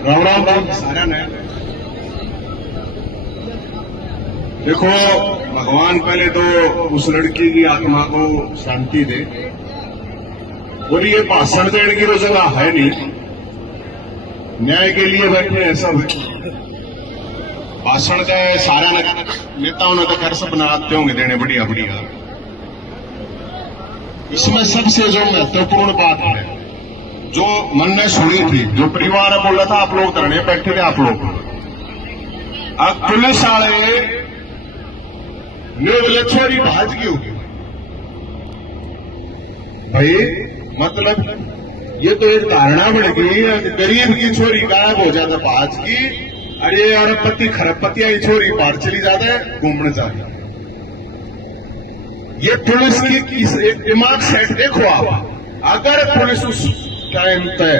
राम राम राम सारा ने देखो, भगवान पहले तो उस लड़की की आत्मा को शांति दे। और ये भाषण देने की तो जगह है नहीं, न्याय के लिए बैठे हैं सब। भाषण का सारा नेताओं ने तो खैर सब बनाते होंगे देने बढ़िया बढ़िया। इसमें सबसे जो महत्वपूर्ण बात है, जो मन ने सुनी थी, जो परिवार बोला था, आप लोग धरने बैठे थे, आप लोग अब पुलिस वाले ने छोरी भाज की होगी भाई। मतलब ये तो एक धारणा बन गई, गरीब की छोरी गायब हो जाता भाज की, अरे अरबपति खरबपतिया की छोरी बाहर चली जाता है घूमने जाती। ये पुलिस की दिमाग सेट देखो आप। अगर पुलिस उस टाइम तक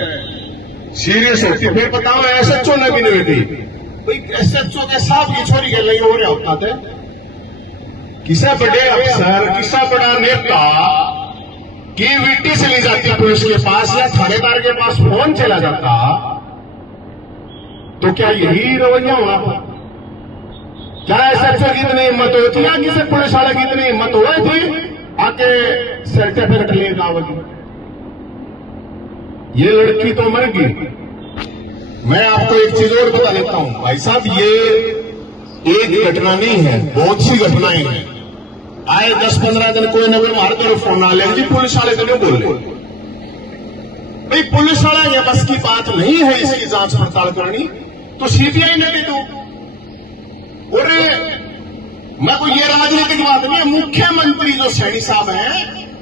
सीरियस होती, फिर बताओ एसएचओ ने भी नहीं थी भाई। एसएचओ के साथ की छोरी के लिए हो रहा होता थे। किसा बड़े अफसर, किसा बड़ा नेता की वीटी चली जाती पुलिस के पास या थानेदार के पास फोन चला जाता, तो क्या यही रवैया होना था? क्या एसएचओ की इतनी हिम्मत हुई थी या किसी पुलिस वाले की इतनी हिम्मत हो रही थी आके सर्टिफिकेट लेगा आवगी? ये लड़की तो मर गई। मैं आपको एक चीज और बता देता हूं भाई साहब, ये एक घटना नहीं है, बहुत सी घटनाएं हैं। आए 10-15 दिन कोई न कोई हमारे तरफ फोन आ लेंगे जी पुलिस वाले तो नहीं बोल रहे भाई। पुलिस वाला ये बस की बात नहीं है इसकी जांच पड़ताल करनी, तो सीबीआई ने दे दो। और मैं कोई ये राजनीतिक बात नहीं है, मुख्यमंत्री जो सैनी साहब हैं,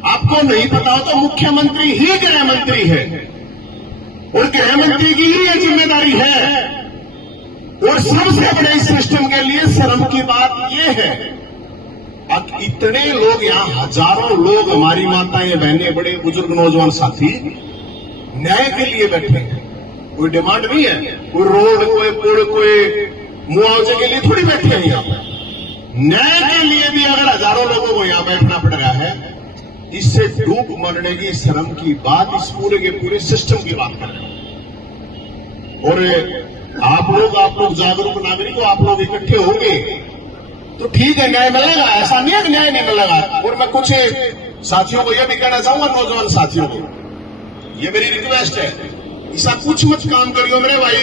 आपको नहीं पता हो तो मुख्यमंत्री ही गृह मंत्री है और गृह मंत्री की ही ये जिम्मेदारी है। और सबसे बड़े इस सिस्टम के लिए शर्म की बात यह है, अब इतने लोग यहां, हजारों लोग, हमारी माताएं, बहनें, बड़े बुजुर्ग, नौजवान साथी न्याय के लिए बैठे हैं। कोई डिमांड नहीं है, कोई रोड, कोई पुल, कोई मुआवजे के लिए थोड़ी बैठे हैं यहां पर। न्याय के लिए भी अगर हजारों लोगों को यहां बैठना पड़ रहा है, इससे डूब मरने की शर्म की बात, इस पूरे के पूरे सिस्टम की बात कर रहे हैं। और आप लोग जागरूक नागरिक हो, आप लोग इकट्ठे होंगे तो ठीक है, न्याय मिलेगा। ऐसा नहीं है कि न्याय नहीं मिलेगा। और मैं कुछ साथियों को यह भी कहना चाहूंगा, नौजवान साथियों को, ये मेरी रिक्वेस्ट है, ऐसा कुछ मत काम करियो मेरे भाई,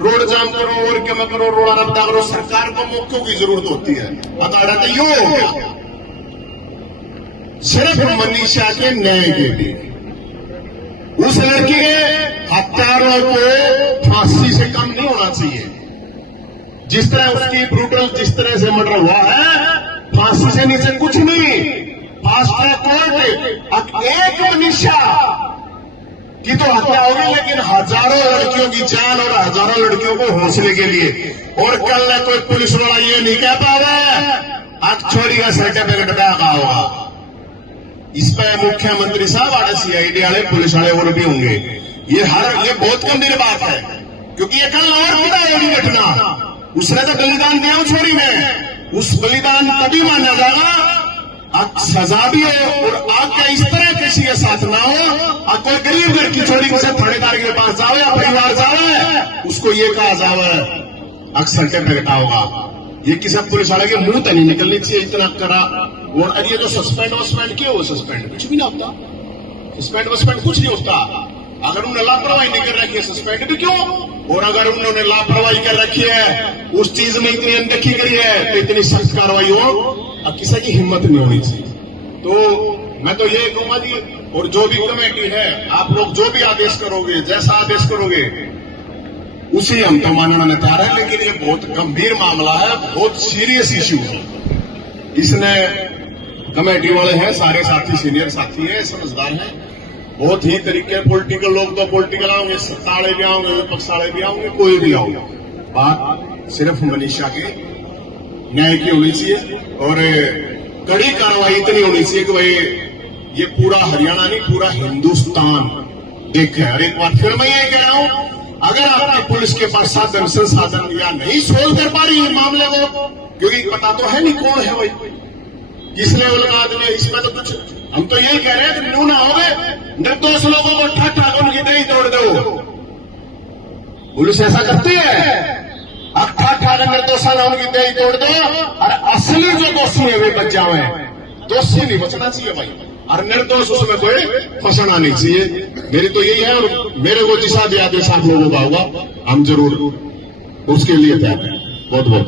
रोड जाम करो और क्या मत करो, रोड रफ्ता करो। सरकार को मौकों की जरूरत होती है, बता रहा था यो हो गया सिर्फ मनीषा के न्याय के लिए। उस लड़की के हत्यारों को फांसी से कम नहीं होना चाहिए। जिस तरह उसकी ब्रूटल, जिस तरह से मर्डर हुआ है, फांसी से नीचे कुछ नहीं। फास्ट ट्रैक कोर्ट, एक मनीषा की तो हत्या होगी, लेकिन हजारों लड़कियों की जान और हजारों लड़कियों को हौसले के लिए। और कल न कोई पुलिस वाला ये नहीं कह पावा आज छोरी का सर्टिफिकेट का होगा। इस पर मुख्यमंत्री साहब आड़े सीआईडी वाले, पुलिस वाले और भी होंगे। ये बहुत गंभीर बात है, क्योंकि ये कल और पता होगी घटना। उसने तो बलिदान दिया छोरी में, उस बलिदान तभी माना जाएगा सजा भी हो और आपका इस तरह किसी के साथ ना हो। और कोई गरीब घर की छोरी किसी थानेदार के पास जाओ या परिवार जाओ, उसको ये कहा जाओ अक्सर के बेटा होगा। ये किसी पुलिस वाले के मुंह तक नहीं निकलनी चाहिए, इतना करा। और ये जो सस्पेंड वस्पेंड किया, वो सस्पेंड कुछ भी ना होता, सस्पेंड वस्पेंड कुछ नहीं होता। अगर उन्होंने लापरवाही नहीं कर रखी है, सस्पेंड भी क्यों? और अगर उन्होंने लापरवाही कर रखी है, उस चीज में इतनी अनदेखी करी है, तो इतनी सख्त कार्रवाई हो, अब किसी की हिम्मत नहीं होनी चाहिए। तो मैं तो ये कहूंगा जी, और जो भी कमेटी है, आप लोग जो भी आदेश करोगे, जैसा आदेश करोगे, उसी हम तो मानना में तैयार है। लेकिन ये बहुत गंभीर मामला है, बहुत सीरियस इश्यू है। इसने कमेटी वाले हैं, सारे साथी सीनियर साथी हैं, समझदार हैं, बहुत ही तरीके। पॉलिटिकल लोग तो पॉलिटिकल आओगे, सत्ता वाले भी आओगे, विपक्ष वाले भी आओगे, कोई भी आओगे, बात सिर्फ मनीषा के न्याय की होनी चाहिए। और कड़ी कार्रवाई इतनी होनी चाहिए कि भाई ये पूरा हरियाणा नहीं, पूरा हिंदुस्तान देखे। और एक बार फिर मैं ये कह रहा हूं, अगर आपकी पुलिस के पास साधन संसाधन या नहीं सोल्व कर पा रही है मामले को, क्योंकि पता तो है नहीं कौन है भाई, किस लेवल का आदमी है, इसमें तो कुछ हम तो यही कह रहे हैं कि न्यू ना होगे, निर्दोष लोगों को ठा उनकी दही तोड़ दो। पुलिस ऐसा करती है, अठारह निर्दोषाना उनकी दही तोड़ दो और असली जो दोषी है वे बच जावे। दोषी नहीं बचना चाहिए भाई, और निर्दोष उसमें कोई फंसना नहीं चाहिए। मेरी तो यही है, और मेरे को जिस आदेश आप लोगों का होगा हम जरूर उसके लिए तैयार हैं। बहुत बहुत